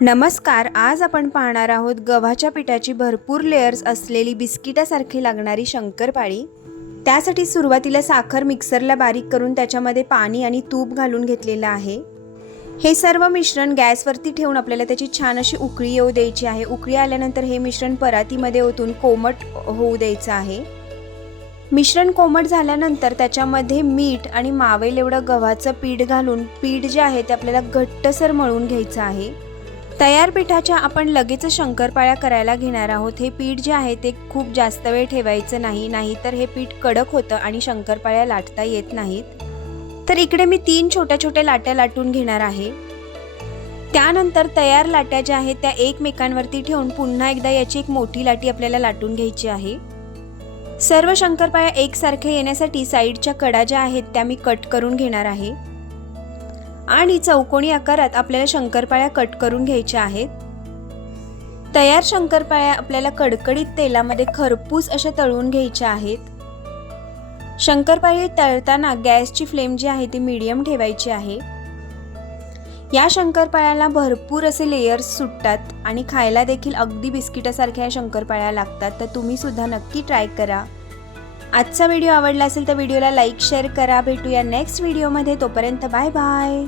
नमस्कार, आज आपण पाहणार आहोत गव्हाच्या पिठाची भरपूर लेयर्स असलेली बिस्किटासारखी लागणारी शंकरपाळी। त्यासाठी सुरुवातीला साखर मिक्सरला बारीक करून त्याच्यामध्ये पाणी आणि तूप घालून घेतलेलं आहे। हे सर्व मिश्रण गॅसवरती ठेवून आपल्याला त्याची छान अशी उकळी येऊ द्यायची आहे। उकळी आल्यानंतर हे मिश्रण परातीमध्ये ओतून कोमट होऊ द्यायचं आहे। मिश्रण कोमट झाल्यानंतर त्याच्यामध्ये मीठ आणि मावेल एवढं गव्हाचं पीठ घालून पीठ जे आहे ते आपल्याला घट्टसर मळून घ्यायचं आहे। तयार पिठाच्या आपण लगेच शंकरपाळ्या करायला घेणार आहोत। हे पीठ जे आहे ते खूप जास्त वेळ ठेवायचं नाही, तर हे पीठ कडक होतं आणि शंकरपाळ्या लाटता येत नाहीत। तर इकडे मी 3 छोट्या छोट्या लाट्या लाटून घेणार आहे। त्यानंतर तयार लाट्या ज्या आहेत त्या एकमेकांवरती ठेवून पुन्हा एकदा याची एक मोठी लाटी आपल्याला लाटून घ्यायची आहे। सर्व शंकरपाळ्या एकसारखे येण्यासाठी साइडच्या कडा ज्या आहेत त्या मी कट करून घेणार आहे आणि चौकोनी आकारात आपल्याला शंकरपाळ्या कट करून घ्यायच्या आहेत। तयार शंकरपाळ्या आपल्याला कडकडीत तेलामध्ये खरपूस अशा तळून घ्यायच्या आहेत। शंकरपाळी तळताना गॅसची फ्लेम जी आहे ती मीडियम ठेवायची आहे। या शंकरपाळ्याला भरपूर असे लेयर्स सुटतात आणि खायला देखील अगदी बिस्किटासारख्या शंकरपाळ्या लागतात। तर तुम्ही सुद्धा नक्की ट्राय करा। आजचा व्हिडिओ आवडला असेल तर व्हिडिओला लाईक शेअर करा। भेटूया नेक्स्ट व्हिडिओमध्ये, तोपर्यंत बाय बाय।